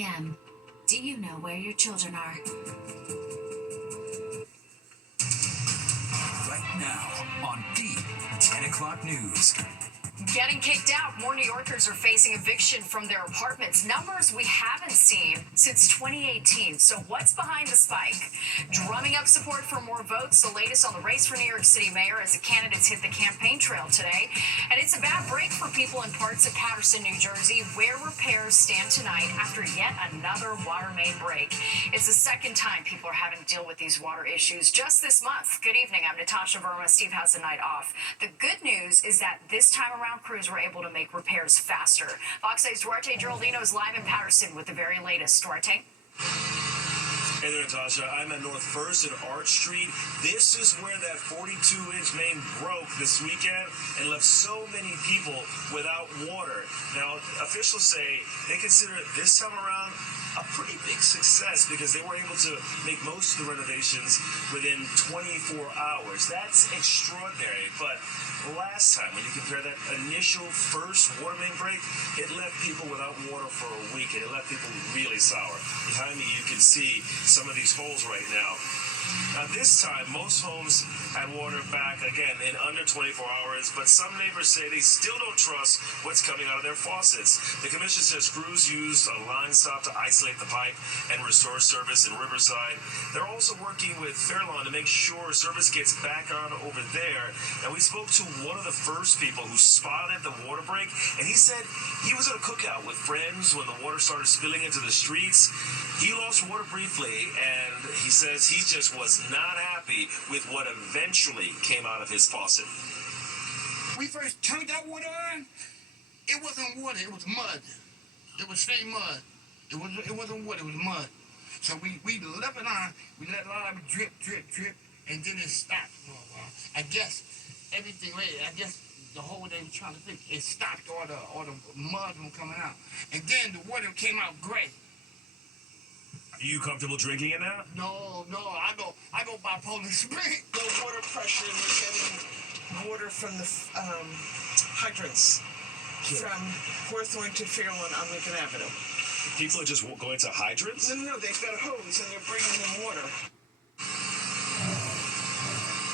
p.m. Do you know where your children are? Right now on the 10 o'clock news. Getting kicked out, more New Yorkers are facing eviction from their apartments. Numbers we haven't seen since 2018. So what's behind the spike? Drumming up support for more votes, the latest on the race for New York City mayor as the candidates hit the campaign trail today. And it's a bad break for people in parts of Paterson, New Jersey, where repairs stand tonight after yet another water main break. It's the second time people are having to deal with these water issues just this month. Good evening, I'm Natasha Verma. Steve has the night off. The good news is that this time around, crews were able to make repairs faster. Fox 8's Duarte Geraldino is live in Paterson with the very latest. Duarte? Hey there, Natasha. I'm at North First and Arch Street. This is where that 42-inch main broke this weekend and left so many people without water. Now, officials say they consider it this time around a pretty big success because they were able to make most of the renovations within 24 hours. That's extraordinary. But last time, when you compare that initial first water main break, it left people without water for a week, and it left people really sour. Behind me, you can see some of these holes right now. Now, this time, most homes had water back, again, in under 24 hours, but some neighbors say they still don't trust what's coming out of their faucets. The commission says crews used a line stop to isolate the pipe and restore service in Riverside. They're also working with Fairlawn to make sure service gets back on over there. And we spoke to one of the first people who spotted the water break, and he said he was at a cookout with friends when the water started spilling into the streets. He lost water briefly, and he says he just was not happy with what eventually came out of his faucet. We first turned that water on, it wasn't water, it was mud. It was straight mud. It wasn't water, it was mud. So we left it on, we let a lot of it drip, and then it stopped for a while. I guess everything, I guess the whole day was trying to fix it stopped all the mud from coming out. And then the water came out gray. Are you comfortable drinking it now? No, I go by Poland Spring. Low water pressure, and we're getting water from the hydrants from Hawthorne to Fairlawn on Lincoln Avenue. People are just going to hydrants? No, they've got a hose and they're bringing them water.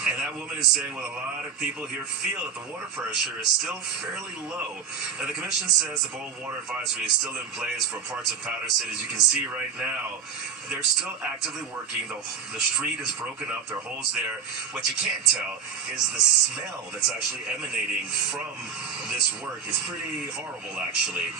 And that woman is saying what a lot of people here feel, that the water pressure is still fairly low. Now, the commission says the boil water advisory is still in place for parts of Paterson. As you can see right now, they're still actively working. The street is broken up. There are holes there. What you can't tell is the smell that's actually emanating from this work. It's pretty horrible, actually.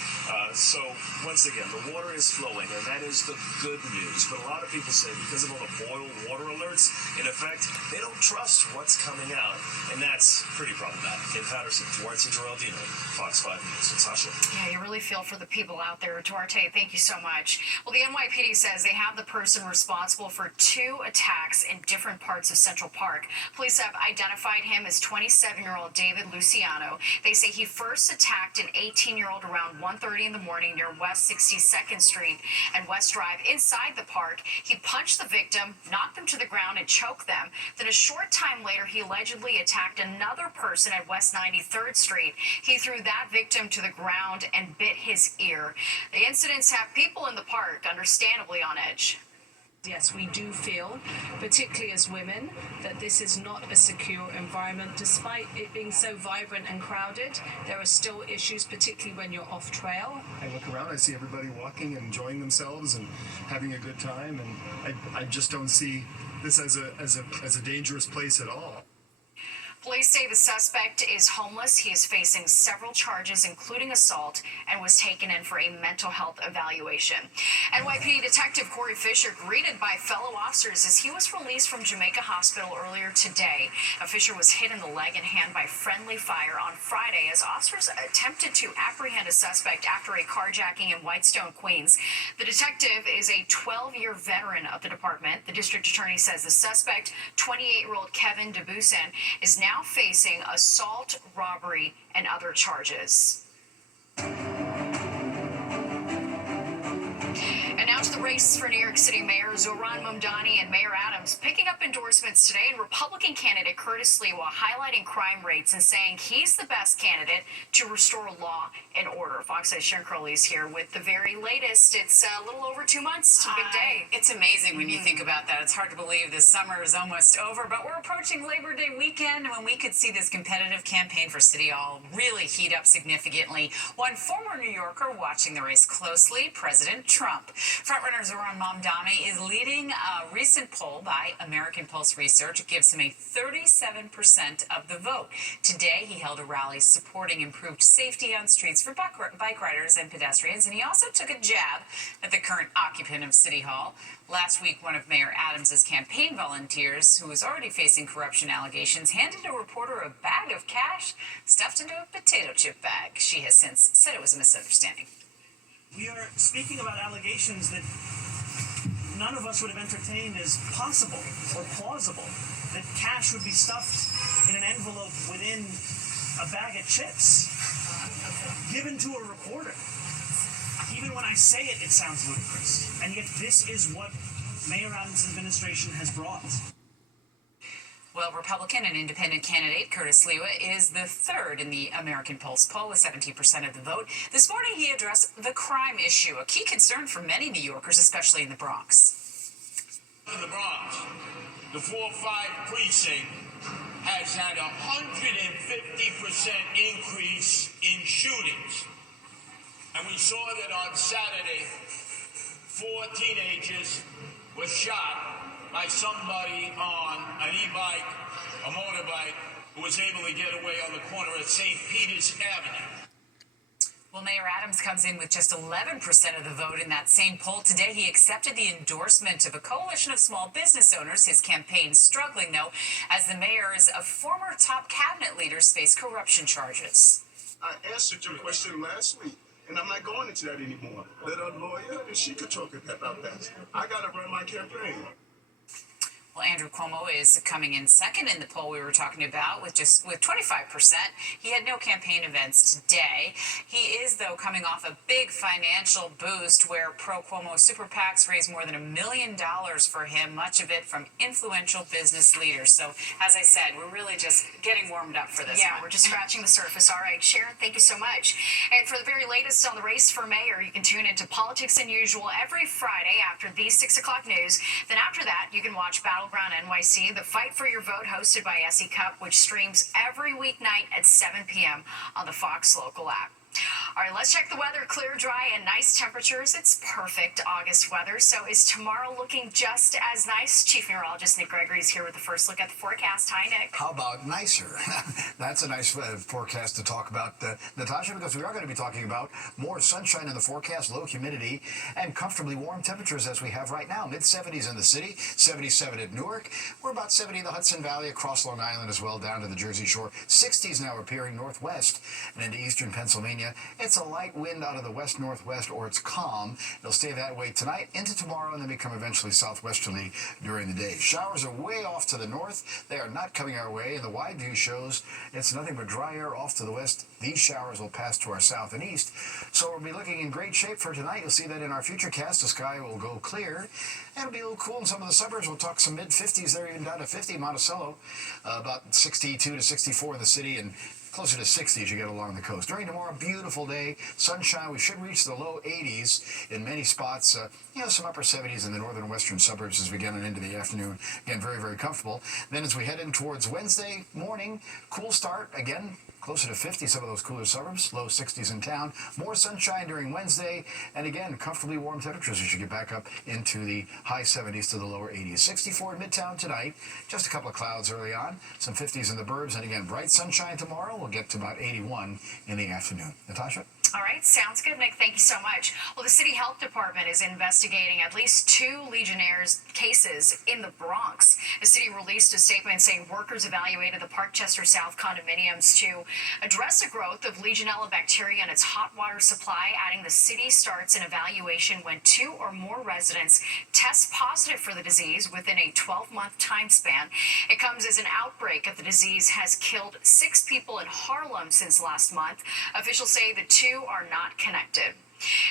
So, once again, the water is flowing, and that is the good news. But a lot of people say because of all the boil water alerts, in effect, they don't trust what's coming out, and that's pretty problematic. In Paterson, Duarte Geraldino, Fox 5 News. Natasha. Yeah, you really feel for the people out there. Duarte, thank you so much. Well, the NYPD says they have the person responsible for 2 attacks in different parts of Central Park. Police have identified him as 27-year-old David Luciano. They say he first attacked an 18-year-old around 1:30 in the morning near West 62nd Street and West Drive. Inside the park, he punched the victim, knocked them to the ground, and choked them. Then a short time later, he allegedly attacked another person at West 93rd Street. He threw that victim to the ground and bit his ear. The incidents have people in the park understandably on edge. Yes, we do feel, particularly as women, that this is not a secure environment. Despite it being so vibrant and crowded, there are still issues, particularly when you're off trail. I look around, I see everybody walking and enjoying themselves and having a good time, and I just don't see this as a dangerous place at all. Police say the suspect is homeless. He is facing several charges, including assault, and was taken in for a mental health evaluation. NYPD Detective Corey Fisher greeted by fellow officers as he was released from Jamaica Hospital earlier today. Now, Fisher was hit in the leg and hand by friendly fire on Friday as officers attempted to apprehend a suspect after a carjacking in Whitestone, Queens. The detective is a 12-year veteran of the department. The district attorney says the suspect, 28-year-old Kevin Debusan, is now facing assault, robbery, and other charges. And now to the The race for New York City Mayor Zohran Mamdani and Mayor Adams picking up endorsements today, and Republican candidate Curtis Lewa highlighting crime rates and saying he's the best candidate to restore law and order. Fox 8's Sharon Crowley is here with the very latest. It's a little over 2 months to big day. It's amazing when you think about that. It's hard to believe this summer is almost over, but we're approaching Labor Day weekend when we could see this competitive campaign for City Hall really heat up significantly. One former New Yorker watching the race closely, President Trump. Frontrunner Zohran Mamdani is leading a recent poll by American Pulse Research. It gives him a 37% of the vote. Today, he held a rally supporting improved safety on streets for bike riders and pedestrians, and he also took a jab at the current occupant of City Hall. Last week, one of Mayor Adams' campaign volunteers, who was already facing corruption allegations, handed a reporter a bag of cash stuffed into a potato chip bag. She has since said it was a misunderstanding. We are speaking about allegations that none of us would have entertained as possible or plausible, that cash would be stuffed in an envelope within a bag of chips, given to a reporter. Even when I say it, it sounds ludicrous. And yet this is what Mayor Adams' administration has brought. Well, Republican and independent candidate Curtis Lewa is the third in the American Pulse poll with 17% of the vote. This morning he addressed the crime issue, a key concern for many New Yorkers, especially in the Bronx. In the Bronx, the 4-5 precinct has had a 150% increase in shootings. And we saw that on Saturday, 4 teenagers were shot by somebody on an e-bike, a motorbike, who was able to get away on the corner of St. Peter's Avenue. Well, Mayor Adams comes in with just 11% of the vote in that same poll. Today, he accepted the endorsement of a coalition of small business owners. His campaign struggling, though, as the mayor's former top cabinet leaders face corruption charges. I answered your question last week, and I'm not going into that anymore. Let a lawyer, and she could talk about that. I got to run my campaign. Well, Andrew Cuomo is coming in second in the poll we were talking about with 25%. He had no campaign events today. He is, though, coming off a big financial boost where pro-Cuomo super PACs raised more than $1 million for him, much of it from influential business leaders. So, as I said, we're really just getting warmed up for this one. We're just scratching the surface. All right, Sharon, thank you so much. And for the very latest on the race for mayor, you can tune into Politics Unusual every Friday after the 6 o'clock news. Then after that, you can watch Battleground NYC, the Fight for Your Vote, hosted by Essie Cup, which streams every weeknight at 7 p.m. on the Fox local app. All right, let's check the weather. Clear, dry, and nice temperatures. It's perfect August weather. So is tomorrow looking just as nice? Chief Meteorologist Nick Gregory is here with the first look at the forecast. Hi, Nick. How about nicer? That's a nice forecast to talk about, Natasha, because we are going to be talking about more sunshine in the forecast, low humidity, and comfortably warm temperatures as we have right now. Mid-70s in the city, 77 at Newark. We're about 70 in the Hudson Valley, across Long Island as well, down to the Jersey Shore. 60s now appearing northwest and into eastern Pennsylvania. It's a light wind out of the west-northwest, or it's calm. It'll stay that way tonight into tomorrow and then become eventually southwesterly during the day. Showers are way off to the north. They are not coming our way, and the wide view shows it's nothing but dry air off to the west. These showers will pass to our south and east, so we'll be looking in great shape for tonight. You'll see that in our future cast. The sky will go clear, and it'll be a little cool in some of the suburbs. We'll talk some mid-50s there, even down to 50. Monticello, about 62 to 64 in the city, and closer to 60 as you get along the coast. During tomorrow, beautiful day, sunshine. We should reach the low 80s in many spots. Some upper 70s in the northern and western suburbs as we get into the afternoon. Again, very, very comfortable. Then as we head in towards Wednesday morning, cool start. Again, closer to 50, some of those cooler suburbs, low 60s in town. More sunshine during Wednesday, and again, comfortably warm temperatures as you get back up into the high 70s to the lower 80s. 64 in Midtown tonight, just a couple of clouds early on, some 50s in the burbs, and again, bright sunshine tomorrow. We'll get to about 81 in the afternoon. Natasha? All right, sounds good, Nick. Thank you so much. Well, the City Health Department is investigating at least 2 Legionnaires cases in the Bronx. The city released a statement saying workers evaluated the Parkchester South condominiums to address the growth of Legionella bacteria in its hot water supply, adding the city starts an evaluation when 2 or more residents test positive for the disease within a 12-month time span. It comes as an outbreak of the disease has killed 6 people in Harlem since last month. Officials say the 2 are not connected.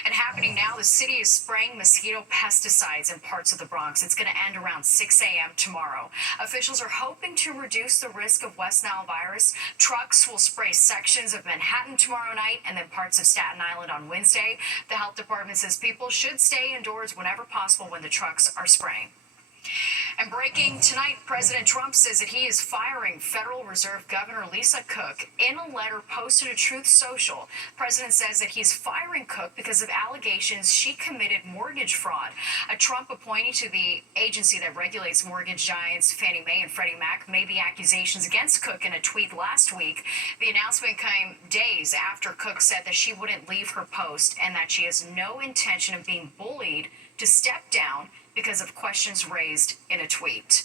And happening now, the city is spraying mosquito pesticides in parts of the Bronx. It's going to end around 6 a.m. tomorrow. Officials are hoping to reduce the risk of West Nile virus. Trucks will spray sections of Manhattan tomorrow night and then parts of Staten Island on Wednesday. The health department says people should stay indoors whenever possible when the trucks are spraying. And breaking tonight, President Trump says that he is firing Federal Reserve Governor Lisa Cook. In a letter posted to Truth Social, the president says that he's firing Cook because of allegations she committed mortgage fraud. A Trump appointee to the agency that regulates mortgage giants Fannie Mae and Freddie Mac made the accusations against Cook in a tweet last week. The announcement came days after Cook said that she wouldn't leave her post and that she has no intention of being bullied to step down because of questions raised in a tweet.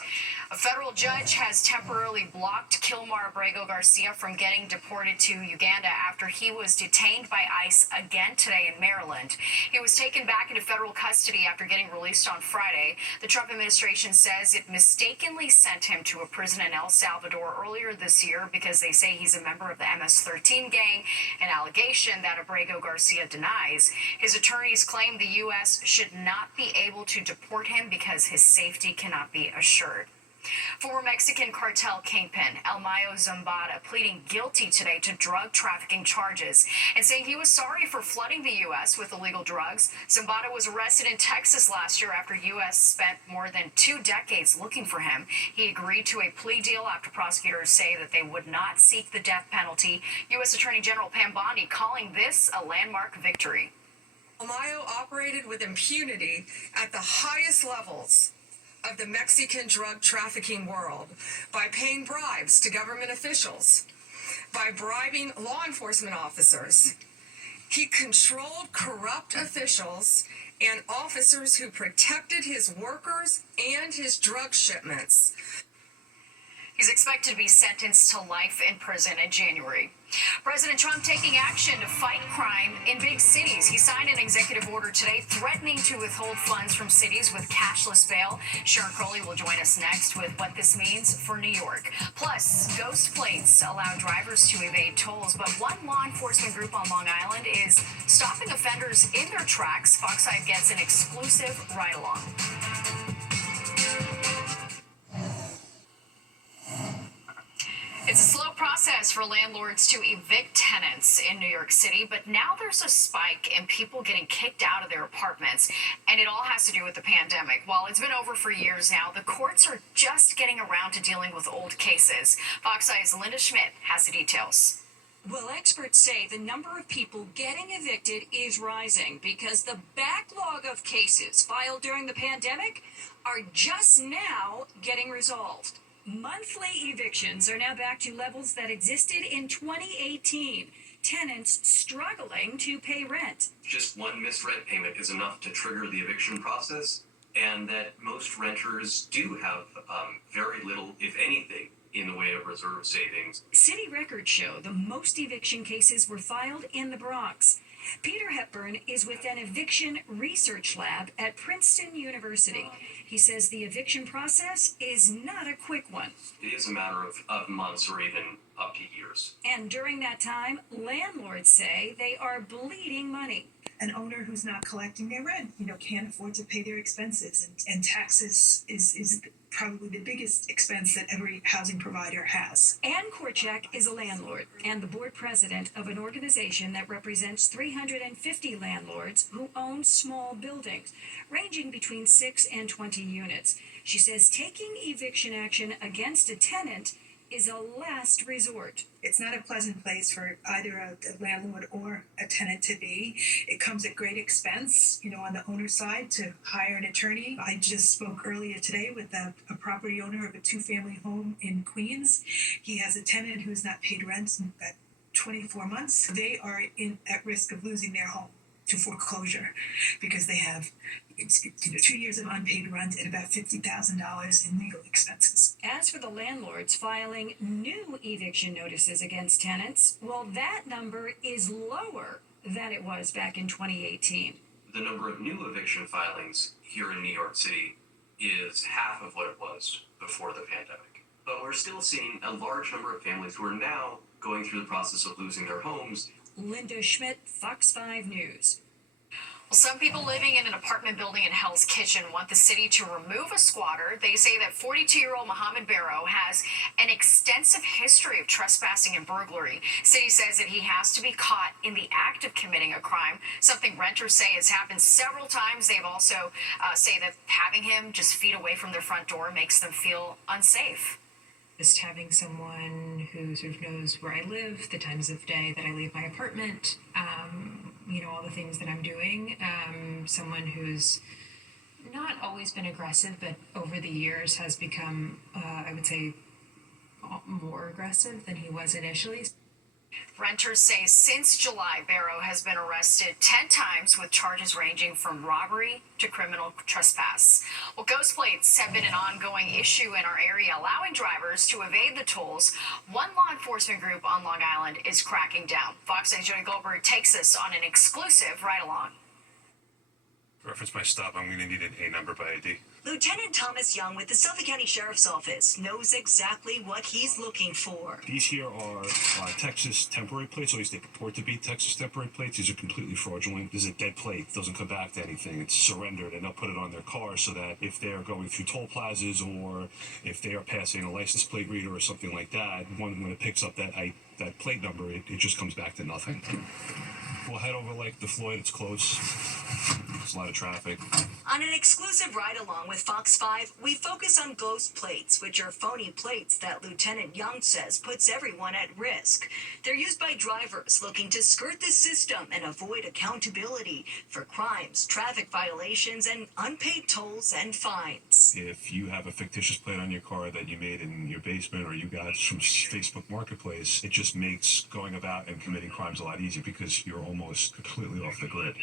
A federal judge has temporarily blocked Kilmar Abrego Garcia from getting deported to Uganda after he was detained by ICE again today in Maryland. He was taken back into federal custody after getting released on Friday. The Trump administration says it mistakenly sent him to a prison in El Salvador earlier this year because they say he's a member of the MS-13 gang, an allegation that Abrego Garcia denies. His attorneys claim the U.S. should not be able to deport him because his safety cannot be assured. Former Mexican cartel kingpin El Mayo Zambada pleading guilty today to drug trafficking charges and saying he was sorry for flooding the U.S. with illegal drugs. Zambada was arrested in Texas last year after U.S. spent more than 2 decades looking for him. He agreed to a plea deal after prosecutors say that they would not seek the death penalty. U.S. Attorney General Pam Bondi calling this a landmark victory. El Mayo operated with impunity at the highest levels of the Mexican drug trafficking world by paying bribes to government officials, by bribing law enforcement officers. He controlled corrupt officials and officers who protected his workers and his drug shipments. He's expected to be sentenced to life in prison in January. President Trump taking action to fight crime in big cities. He signed an executive order today threatening to withhold funds from cities with cashless bail. Sharon Crowley will join us next with what this means for New York. Plus, ghost plates allow drivers to evade tolls, but one law enforcement group on Long Island is stopping offenders in their tracks. Fox 5 gets an exclusive ride-along. It's a slow process for landlords to evict tenants in New York City, but now there's a spike in people getting kicked out of their apartments, and it all has to do with the pandemic. While it's been over for years now, the courts are just getting around to dealing with old cases. Fox 5's Linda Schmidt has the details. Well, experts say the number of people getting evicted is rising because the backlog of cases filed during the pandemic are just now getting resolved. Monthly evictions are now back to levels that existed in 2018. Tenants struggling to pay rent. Just one missed rent payment is enough to trigger the eviction process, and that most renters do have very little, if anything, in the way of reserve savings. City records show the most eviction cases were filed in the Bronx. Peter Hepburn is with an eviction research lab at Princeton University. He says the eviction process is not a quick one. It is a matter of months or even up to years. And during that time, landlords say they are bleeding money. An owner who's not collecting their rent, can't afford to pay their expenses, and taxes is probably the biggest expense that every housing provider has. Ann Korchak is a landlord and the board president of an organization that represents 350 landlords who own small buildings, ranging between 6 and 20 units. She says taking eviction action against a tenant is a last resort. It's not a pleasant place for either a landlord or a tenant to be. It comes at great expense, on the owner's side to hire an attorney. I just spoke earlier today with a property owner of a 2-family home in Queens. He has a tenant who's not paid rent in about 24 months. They are at risk of losing their home to foreclosure because they have 2 years of unpaid rent and about $50,000 in legal expenses. As for the landlords filing new eviction notices against tenants, well, that number is lower than it was back in 2018. The number of new eviction filings here in New York City is half of what it was before the pandemic. But we're still seeing a large number of families who are now going through the process of losing their homes. Linda Schmidt, Fox 5 News. Well, some people living in an apartment building in Hell's Kitchen want the city to remove a squatter. They say that 42-year-old Mohammed Barrow has an extensive history of trespassing and burglary. City says that he has to be caught in the act of committing a crime, something renters say has happened several times. They've also say that having him just feet away from their front door makes them feel unsafe. Just having someone who sort of knows where I live, the times of day that I leave my apartment, all the things that I'm doing. Someone who's not always been aggressive, but over the years has become, I would say, more aggressive than he was initially. Renters say since July, Barrow has been arrested 10 times with charges ranging from robbery to criminal trespass. Well, ghost plates have been an ongoing issue in our area, allowing drivers to evade the tolls. One law enforcement group on Long Island is cracking down. Fox 8's Jody Goldberg takes us on an exclusive ride-along. Reference my stop, I'm going to need an A number by ID. Lieutenant Thomas Young with the Suffolk County Sheriff's Office knows exactly what he's looking for. These here are Texas temporary plates, or at least they purport to be Texas temporary plates. These are completely fraudulent. This is a dead plate. It doesn't come back to anything. It's surrendered, and they'll put it on their car so that if they're going through toll plazas or if they are passing a license plate reader or something like that, when it picks up that plate number, it just comes back to nothing. We'll head over Lake DeFloyd. It's close. There's a lot of traffic. On an exclusive ride-along with Fox 5, we focus on ghost plates, which are phony plates that Lieutenant Young says puts everyone at risk. They're used by drivers looking to skirt the system and avoid accountability for crimes, traffic violations, and unpaid tolls and fines. If you have a fictitious plate on your car that you made in your basement or you got from Facebook Marketplace, it just makes going about and committing crimes a lot easier because you're almost completely off the grid.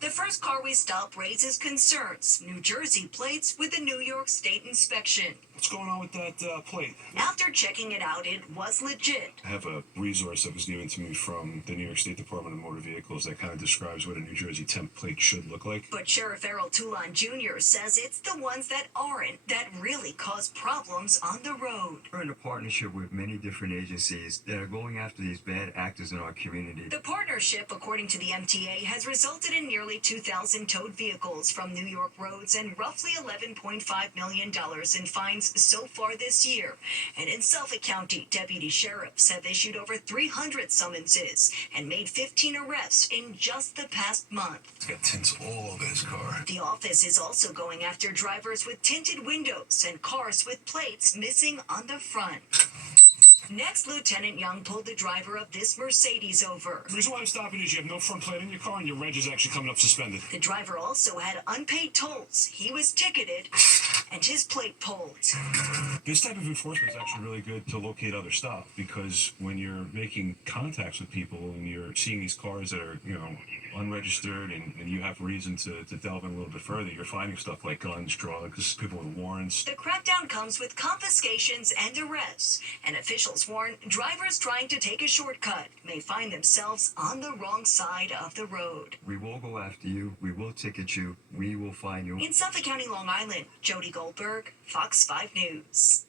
The first car we stop raises concerns. New Jersey plates with a New York State inspection. What's going on with that plate? After checking it out, it was legit. I have a resource that was given to me from the New York State Department of Motor Vehicles that kind of describes what a New Jersey temp plate should look like. But Sheriff Errol Toulon Jr. says it's the ones that aren't that really cause problems on the road. We're in a partnership with many different agencies that are going after these bad actors in our community. The partnership, according to the MTA, has resulted in nearly 2,000 towed vehicles from New York roads and roughly $11.5 million in fines so far this year. And in Suffolk County, deputy sheriffs have issued over 300 summonses and made 15 arrests in just the past month. It's got tints all over his car. The office is also going after drivers with tinted windows and cars with plates missing on the front. Next, Lieutenant Young pulled the driver of this Mercedes over. The reason why I'm stopping is you have no front plate on your car and your reg is actually coming up suspended. The driver also had unpaid tolls. He was ticketed and his plate pulled. This type of enforcement is actually really good to locate other stuff because when you're making contacts with people and you're seeing these cars that are, unregistered and you have reason to delve in a little bit further, you're finding stuff like guns, drugs, people with warrants. The crackdown comes with confiscations and arrests, and officials warn drivers trying to take a shortcut may find themselves on the wrong side of the road. We will go after you. We will ticket you. We will find you. In Suffolk County, Long Island, Jody Goldberg, Fox 5 News.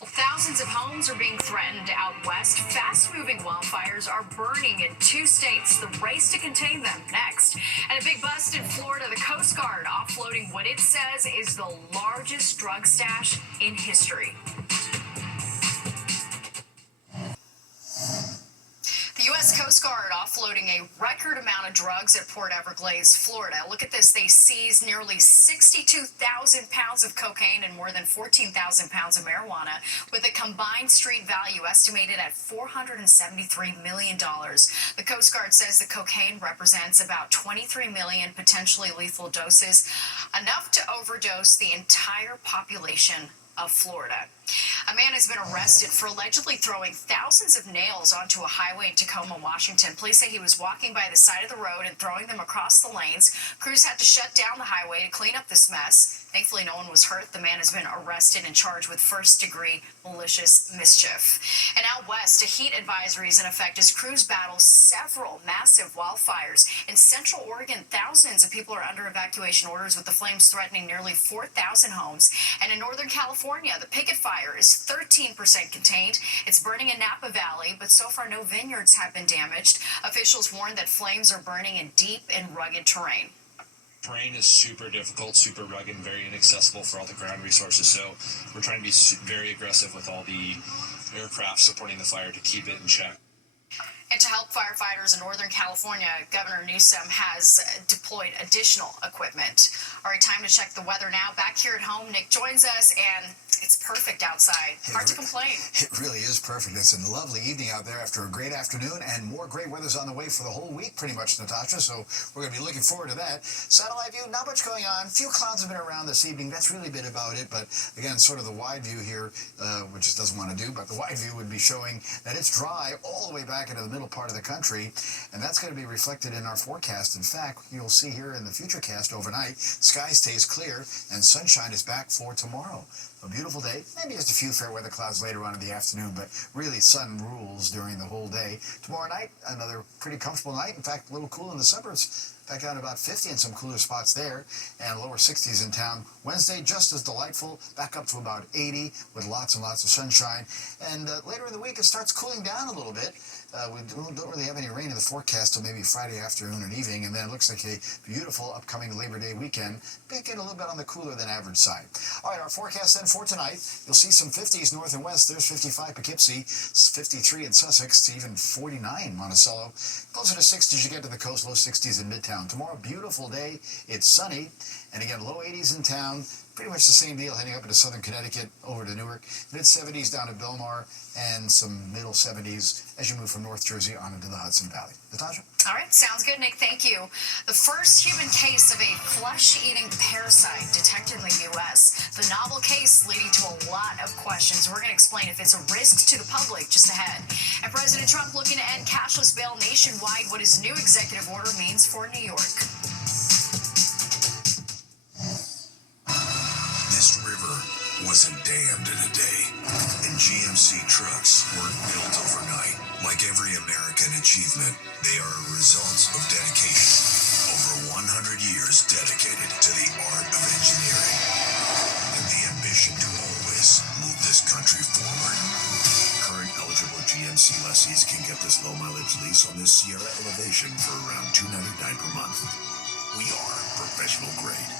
Well, thousands of homes are being threatened out west. Fast-moving wildfires are burning in 2 states. The race to contain them next. And a big bust in Florida. The Coast Guard offloading what it says is the largest drug stash in history. The U.S. Coast Guard offloading a record amount of drugs at Port Everglades, Florida. Look at this. They seized nearly 62,000 pounds of cocaine and more than 14,000 pounds of marijuana, with a combined street value estimated at $473 million. The Coast Guard says the cocaine represents about 23 million potentially lethal doses, enough to overdose the entire population of Florida. A man has been arrested for allegedly throwing thousands of nails onto a highway in Tacoma, Washington. Police say he was walking by the side of the road and throwing them across the lanes. Crews had to shut down the highway to clean up this mess. Thankfully, no one was hurt. The man has been arrested and charged with first-degree malicious mischief. And out west, a heat advisory is in effect as crews battle several massive wildfires. In Central Oregon, thousands of people are under evacuation orders with the flames threatening nearly 4,000 homes. And in Northern California, the Picket Fire is 13% contained. It's burning in Napa Valley, but so far no vineyards have been damaged. Officials warn that flames are burning in deep and rugged terrain. Terrain is super difficult, super rugged, and very inaccessible for all the ground resources, so we're trying to be very aggressive with all the aircraft supporting the fire to keep it in check. And to help firefighters in Northern California, Governor Newsom has deployed additional equipment. All right, time to check the weather now. Back here at home, Nick joins us, and it's perfect outside. Hard to complain. It really is perfect. It's a lovely evening out there after a great afternoon, and more great weather's on the way for the whole week, pretty much, Natasha, so we're going to be looking forward to that. Satellite view, not much going on. A few clouds have been around this evening. That's really been about it, but again, sort of the wide view here, which it doesn't want to do, but the wide view would be showing that it's dry all the way back into the middle part of the country, and that's going to be reflected in our forecast. In fact, you'll see here in the Futurecast overnight, sky stays clear and sunshine is back for tomorrow. A beautiful day, maybe just a few fair weather clouds later on in the afternoon, but really sun rules during the whole day. Tomorrow night, another pretty comfortable night. In fact, a little cool in the suburbs. Back down to about 50 in some cooler spots there, and lower 60s in town. Wednesday, just as delightful, back up to about 80 with lots and lots of sunshine. And later in the week, it starts cooling down a little bit. We don't really have any rain in the forecast till maybe Friday afternoon and evening, and then it looks like a beautiful upcoming Labor Day weekend, but getting a little bit on the cooler than average side. All right, our forecast then for tonight, you'll see some 50s north and west. There's 55 Poughkeepsie, 53 in Sussex, even 49 Monticello. Closer to 60s you get to the coast, low 60s in Midtown. Tomorrow, beautiful day. It's sunny, and again, low 80s in town. Pretty much the same deal heading up into southern Connecticut, over to Newark. Mid-70s down to Belmar, and some middle 70s as you move from North Jersey on into the Hudson Valley. Natasha? All right, sounds good, Nick. Thank you. The first human case of a flesh-eating parasite detected in the U.S. The novel case leading to a lot of questions. We're going to explain if it's a risk to the public just ahead. And President Trump looking to end cashless bail nationwide, what his new executive order means for New York. This river wasn't dammed in a day, and GMC trucks weren't built overnight. Like every American achievement, they are a result of dedication. Over 100 years dedicated to the art of engineering and the ambition to always move this country forward. Current eligible GMC lessees can get this low-mileage lease on this Sierra Elevation for around $299 per month. We are professional grade.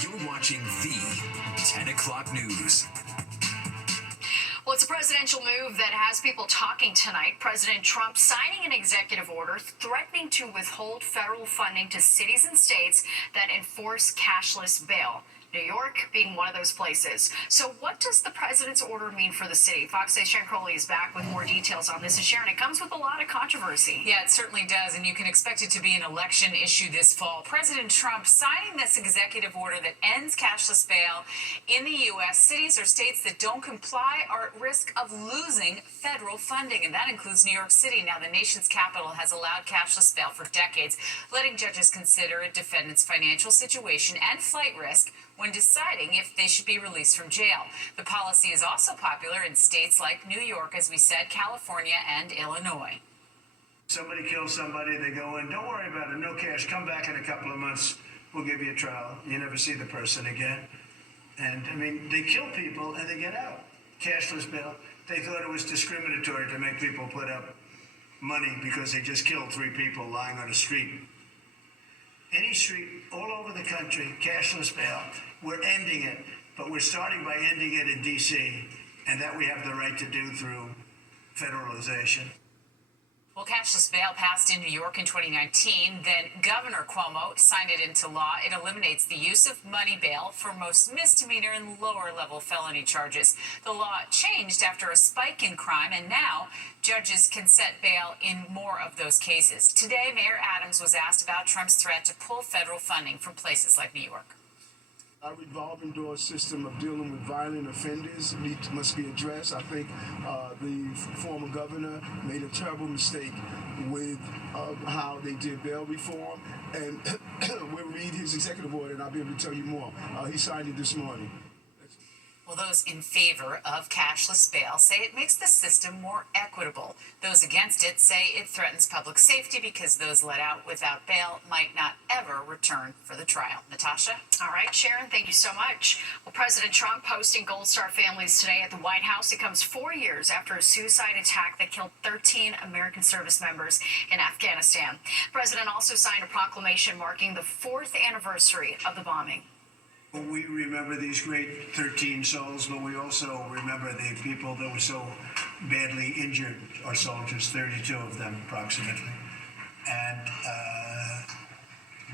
You're watching the 10 o'clock news. Well, it's a presidential move that has people talking tonight. President Trump signing an executive order threatening to withhold federal funding to cities and states that enforce cashless bail. New York being one of those places. So what does the president's order mean for the city? Fox 8's Sharon Crowley is back with more details on this. And Sharon, it comes with a lot of controversy. Yeah, it certainly does, and you can expect it to be an election issue this fall. President Trump signing this executive order that ends cashless bail in the U.S. Cities or states that don't comply are at risk of losing federal funding, and that includes New York City. Now, the nation's capital has allowed cashless bail for decades, letting judges consider a defendant's financial situation and flight risk when deciding if they should be released from jail. The policy is also popular in states like New York, as we said, California, and Illinois. Somebody kills somebody, they go in, don't worry about it, no cash, come back in a couple of months, we'll give you a trial. You never see the person again. And, I mean, they kill people and they get out. Cashless bail. They thought it was discriminatory to make people put up money because they just killed 3 people lying on a street. Any street all over the country, cashless bail, we're ending it, but we're starting by ending it in D.C., and that we have the right to do through federalization. Well, cashless bail passed in New York in 2019. Then Governor Cuomo signed it into law. It eliminates the use of money bail for most misdemeanor and lower-level felony charges. The law changed after a spike in crime, and now judges can set bail in more of those cases. Today, Mayor Adams was asked about Trump's threat to pull federal funding from places like New York. Our revolving door system of dealing with violent offenders must be addressed. I think the former governor made a terrible mistake with how they did bail reform, and we'll read his executive order and I'll be able to tell you more. He signed it this morning. Well, those in favor of cashless bail say it makes the system more equitable. Those against it say it threatens public safety because those let out without bail might not ever return for the trial. Natasha? All right, Sharon, thank you so much. Well, President Trump hosting Gold Star families today at the White House. It comes 4 years after a suicide attack that killed 13 American service members in Afghanistan. The president also signed a proclamation marking the 4th anniversary of the bombing. We remember these great 13 souls, but we also remember the people that were so badly injured, our soldiers, 32 of them approximately. And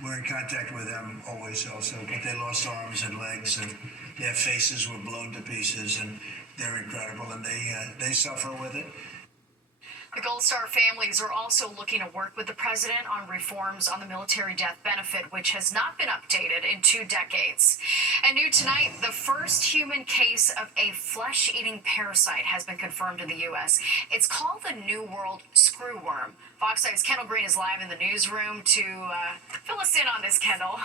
we're in contact with them always also, but they lost arms and legs and their faces were blown to pieces, and they're incredible, and they suffer with it. The Gold Star families are also looking to work with the president on reforms on the military death benefit, which has not been updated in 2 decades. And new tonight, the first human case of a flesh-eating parasite has been confirmed in the U.S. It's called the New World screwworm. Fox 5's Kendall Green is live in the newsroom to fill us in on this, Kendall.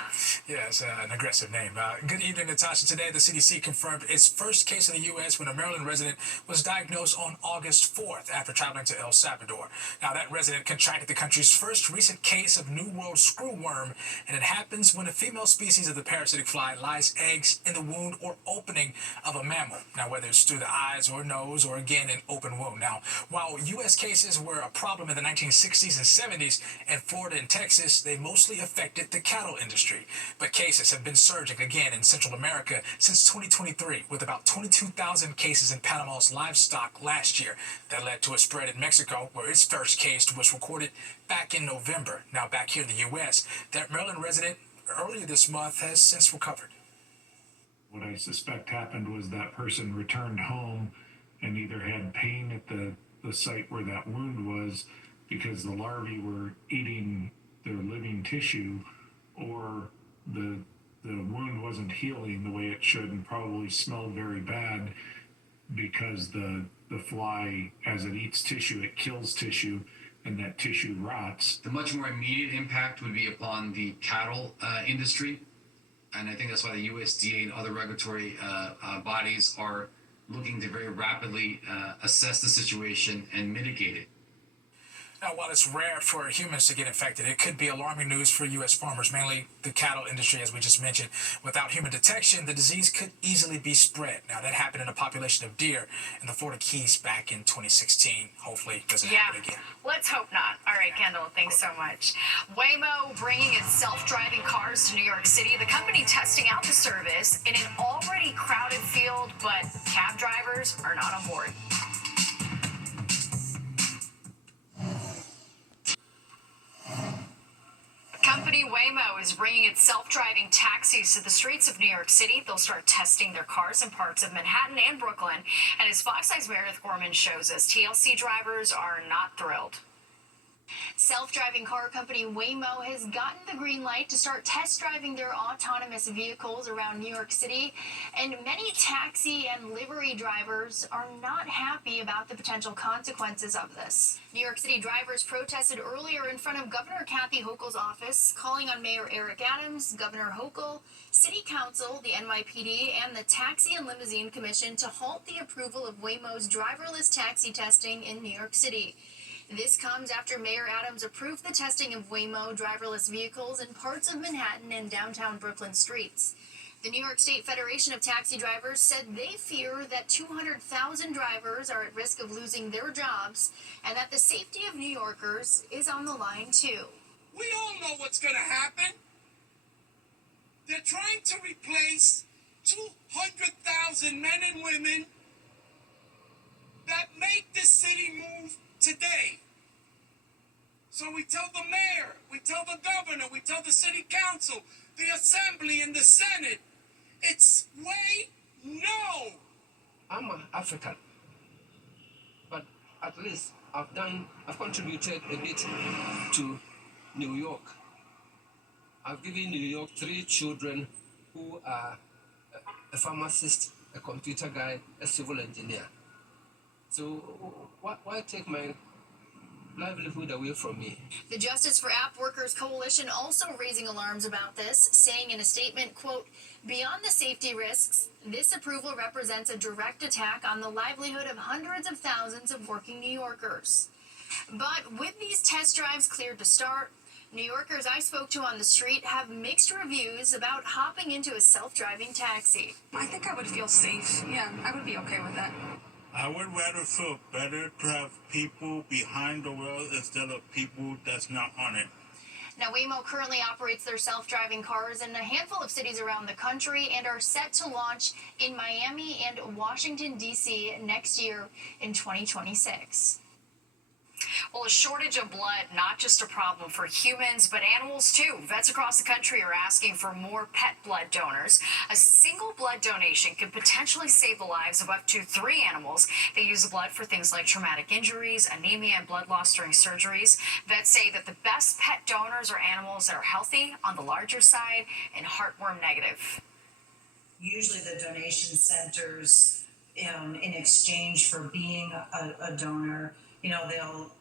Yeah, it's an aggressive name. Good evening, Natasha. Today, the CDC confirmed its first case in the U.S. when a Maryland resident was diagnosed on August 4th after traveling to El Salvador. Now, that resident contracted the country's first recent case of New World screwworm, and it happens when a female species of the parasitic fly lies eggs in the wound or opening of a mammal. Now, whether it's through the eyes or nose or, again, an open wound. Now, while U.S. cases were a problem in the 1960s and 70s in Florida and Texas, they mostly affected the cattle industry. But cases have been surging again in Central America since 2023, with about 22,000 cases in Panama's livestock last year. That led to a spread in Mexico, where its first case was recorded back in November. Now, back here in the U.S., that Maryland resident earlier this month has since recovered. What I suspect happened was that person returned home and either had pain at the site where that wound was because the larvae were eating their living tissue, or the wound wasn't healing the way it should and probably smelled very bad because the fly, as it eats tissue, it kills tissue, and that tissue rots. The much more immediate impact would be upon the cattle industry, and I think that's why the USDA and other regulatory bodies are looking to very rapidly assess the situation and mitigate it. Now, while it's rare for humans to get infected, it could be alarming news for U.S. farmers, mainly the cattle industry, as we just mentioned. Without human detection, the disease could easily be spread. Now, that happened in a population of deer in the Florida Keys back in 2016. Hopefully, it doesn't happen again. Let's hope not. All right, Kendall, thanks so much. Waymo bringing its self-driving cars to New York City. The company testing out the service in an already crowded field, but cab drivers are not on board. Company Waymo is bringing its self-driving taxis to the streets of New York City. They'll start testing their cars in parts of Manhattan and Brooklyn. And as Fox 5's Meredith Gorman shows us, TLC drivers are not thrilled. Self-driving car company Waymo has gotten the green light to start test driving their autonomous vehicles around New York City, and many taxi and livery drivers are not happy about the potential consequences of this. New York City drivers protested earlier in front of Governor Kathy Hochul's office, calling on Mayor Eric Adams, Governor Hochul, City Council, the NYPD, and the Taxi and Limousine Commission to halt the approval of Waymo's driverless taxi testing in New York City. This comes after Mayor Adams approved the testing of Waymo driverless vehicles in parts of Manhattan and downtown Brooklyn streets. The New York State Federation of Taxi Drivers said they fear that 200,000 drivers are at risk of losing their jobs and that the safety of New Yorkers is on the line too. We all know what's going to happen. They're trying to replace 200,000 men and women that make this city move today. So we tell the mayor, we tell the governor, we tell the city council, the assembly and the senate, it's no. I'm an African, but at least I've contributed a bit to New York. I've given New York 3 children who are a pharmacist, a computer guy, a civil engineer. So why take my livelihood away from me. The Justice for App Workers Coalition also raising alarms about this, saying in a statement, quote, "Beyond the safety risks, this approval represents a direct attack on the livelihood of hundreds of thousands of working New Yorkers." But with these test drives cleared to start, New Yorkers I spoke to on the street have mixed reviews about hopping into a self-driving taxi. I think I would feel safe. Yeah, I would be okay with that. I would rather feel better to have people behind the wheel instead of people that's not on it. Now, Waymo currently operates their self-driving cars in a handful of cities around the country and are set to launch in Miami and Washington, D.C. next year in 2026. Well, a shortage of blood, not just a problem for humans, but animals too. Vets across the country are asking for more pet blood donors. A single blood donation could potentially save the lives of up to 3 animals. They use the blood for things like traumatic injuries, anemia, and blood loss during surgeries. Vets say that the best pet donors are animals that are healthy, on the larger side, and heartworm negative. Usually the donation centers, in exchange for being a donor, they'll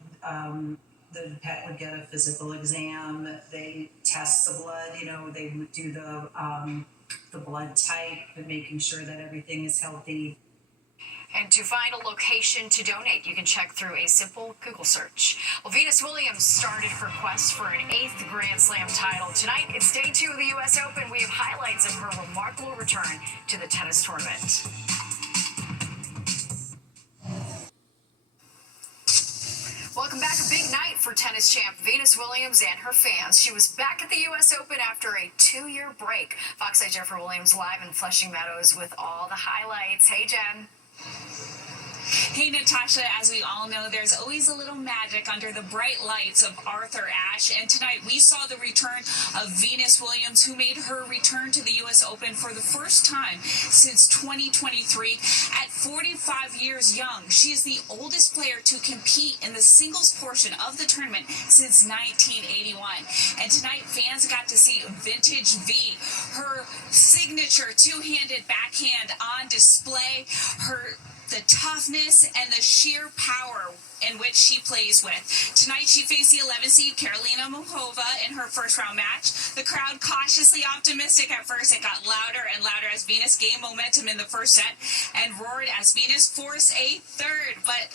the pet would get a physical exam. They test the blood. They would do the blood type, making sure that everything is healthy. And to find a location to donate, you can check through a simple Google search. Well, Venus Williams started her quest for an 8th Grand Slam title. Tonight, it's day 2 of the U.S. Open. We have highlights of her remarkable return to the tennis tournament. Welcome back. A big night for tennis champ Venus Williams and her fans. She was back at the U.S. Open after a 2-year break. Fox 8 Jennifer Williams live in Flushing Meadows with all the highlights. Hey, Jen. Hey, Natasha, as we all know, there's always a little magic under the bright lights of Arthur Ashe. And tonight we saw the return of Venus Williams, who made her return to the U.S. Open for the first time since 2023 at 45 years young. She is the oldest player to compete in the singles portion of the tournament since 1981. And tonight fans got to see Vintage V, her signature two-handed backhand on display, the toughness and the sheer power in which she plays with. Tonight she faced the 11th seed Karolina Muchova in her first round match. The crowd cautiously optimistic at first. It got louder and louder as Venus gained momentum in the first set and roared as Venus forced a third. But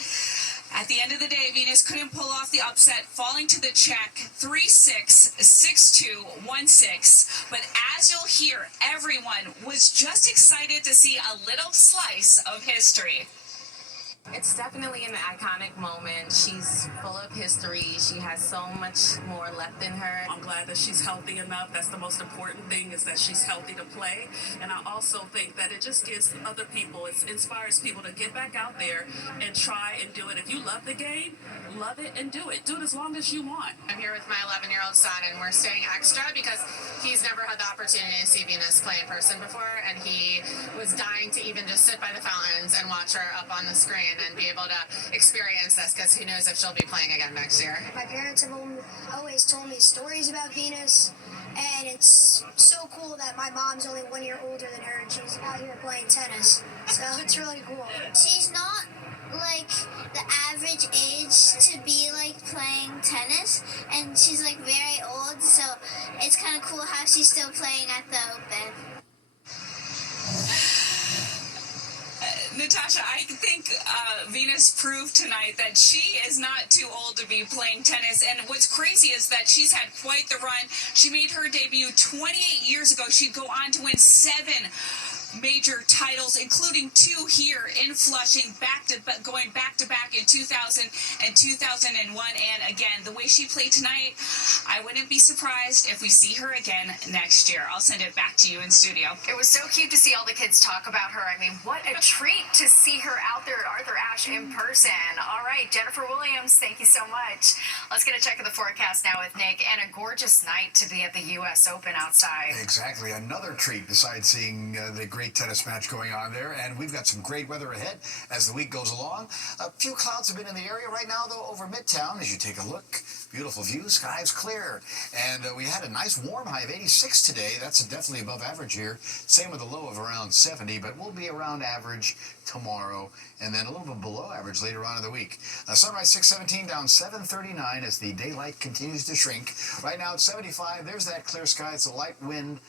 at the end of the day, Venus couldn't pull off the upset, falling to the check 3-6, 6-2, 1-6. But as you'll hear, everyone was just excited to see a little slice of history. It's definitely an iconic moment. She's full of history. She has so much more left in her. I'm glad that she's healthy enough. That's the most important thing, is that she's healthy to play. And I also think that it just gives other people, it inspires people to get back out there and try and do it. If you love the game, love it and do it. Do it as long as you want. I'm here with my 11-year-old son, and we're staying extra because he's never had the opportunity to see Venus play in person before, and he was dying to even just sit by the fountains and watch her up on the screen and be able to experience this, because who knows if she'll be playing again next year. My parents have always told me stories about Venus, and it's so cool that my mom's only 1 year older than her and she's out here playing tennis. So it's really cool. She's not like the average age to be like playing tennis, and she's like very old, so it's kind of cool how she's still playing at the Open. Natasha, I think Venus proved tonight that she is not too old to be playing tennis. And what's crazy is that she's had quite the run. She made her debut 28 years ago. She'd go on to win 7 major titles, including 2 here in Flushing, going back to back in 2000 and 2001. And again, the way she played tonight, I wouldn't be surprised if we see her again next year. I'll send it back to you in studio. It was so cute to see all the kids talk about her. I mean, what a treat to see her out there at Arthur Ashe in person. All right, Jennifer Williams, thank you so much. Let's get a check of the forecast now with Nick, and a gorgeous night to be at the U.S. Open outside. Exactly. Another treat besides seeing the great tennis match going on there, and we've got some great weather ahead as the week goes along. A few clouds have been in the area right now, though, over Midtown. As you take a look, beautiful view, skies clear, and we had a nice warm high of 86 today. That's definitely above average here. Same with a low of around 70, but we'll be around average tomorrow, and then a little bit below average later on in the week. Sunrise 617 down 739 as the daylight continues to shrink. Right now it's 75. There's that clear sky. It's a light wind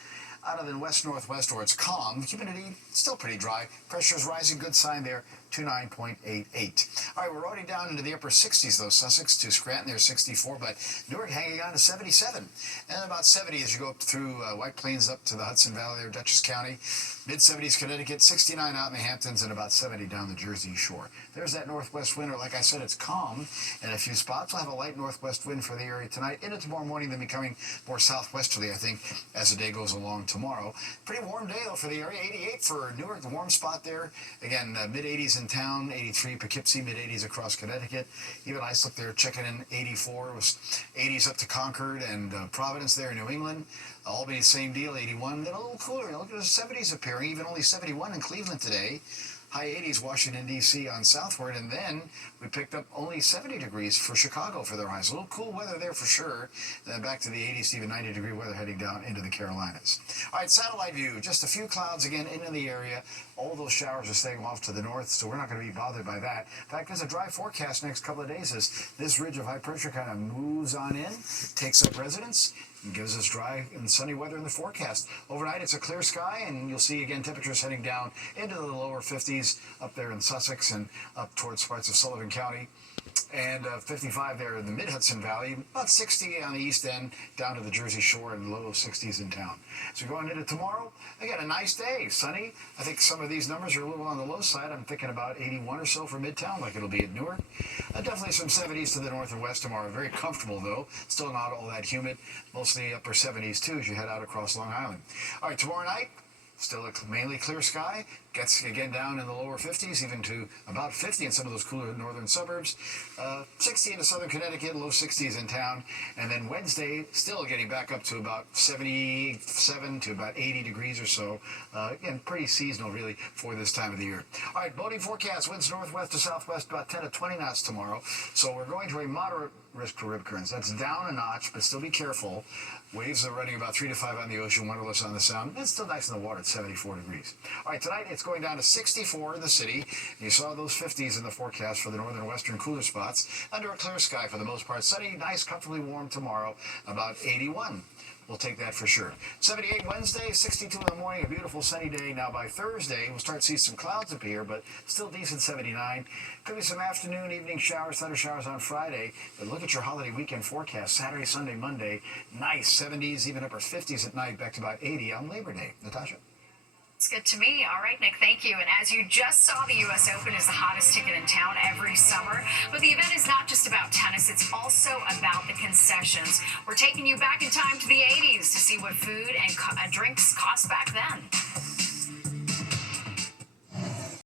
out of the west-northwest, or it's calm. Humidity still pretty dry. Pressure's rising. Good sign there. 29.88. All right, we're already down into the upper 60s, though. Sussex to Scranton, there's 64, but Newark hanging on to 77. And about 70 as you go up through White Plains up to the Hudson Valley there, Dutchess County. Mid-70s, Connecticut, 69 out in the Hamptons, and about 70 down the Jersey Shore. There's that northwest wind, or like I said, it's calm in a few spots. We'll have a light northwest wind for the area tonight. Into tomorrow morning, then becoming more southwesterly, I think, as the day goes along tomorrow. Pretty warm day, though, for the area. 88 for Newark, the warm spot there. Again, mid-80s in town, 83 Poughkeepsie, mid-80s across Connecticut. Even Islip there checking in 84. It was 80s up to Concord and Providence there in New England. Albany, same deal, 81. Then a little cooler. Look at the 70s appearing, even only 71 in Cleveland today. High 80s, Washington, D.C. on southward. And then we picked up only 70 degrees for Chicago for their highs. A little cool weather there for sure. Then back to the 80s, even 90-degree weather heading down into the Carolinas. All right, satellite view. Just a few clouds again into the area. All those showers are staying off to the north, so we're not going to be bothered by that. In fact, there's a dry forecast next couple of days as this ridge of high pressure kind of moves on in, takes up residence, and gives us dry and sunny weather in the forecast. Overnight, it's a clear sky, and you'll see, again, temperatures heading down into the lower 50s up there in Sussex and up towards parts of Sullivan County. And 55 there in the mid-Hudson Valley, about 60 on the east end, down to the Jersey Shore, and low 60s in town. So going into tomorrow, again, a nice day, sunny. I think some of these numbers are a little on the low side. I'm thinking about 81 or so for Midtown, like it'll be at Newark. Definitely some 70s to the north and west tomorrow. Very comfortable, though. Still not all that humid. Mostly upper 70s, too, as you head out across Long Island. All right, tomorrow night, still a mainly clear sky. Gets again down in the lower 50s, even to about 50 in some of those cooler northern suburbs. 60 into southern Connecticut, low 60s in town. And then Wednesday, still getting back up to about 77 to about 80 degrees or so. Again, pretty seasonal, really, for this time of the year. All right, boating forecast, winds northwest to southwest, about 10 to 20 knots tomorrow. So we're going to a moderate risk for rip currents. That's down a notch, but still be careful. Waves are running about 3 to 5 on the ocean, 1 or less on the sound. It's still nice in the water at 74 degrees. All right, tonight it's going down to 64 in the city. You saw those 50s in the forecast for the northern western cooler spots. Under a clear sky for the most part. Sunny, nice, comfortably warm tomorrow, about 81. We'll take that for sure. 78 Wednesday, 62 in the morning, a beautiful sunny day. Now by Thursday, we'll start to see some clouds appear, but still decent 79. Could be some afternoon, evening showers, thunder showers on Friday. But look at your holiday weekend forecast. Saturday, Sunday, Monday, nice 70s, even upper 50s at night, back to about 80 on Labor Day. Natasha? It's good to me. All right, Nick, thank you. And as you just saw, the U.S. Open is the hottest ticket in town every summer. But the event is not just about tennis. It's also about the concessions. We're taking you back in time to the 80s to see what food and drinks cost back then.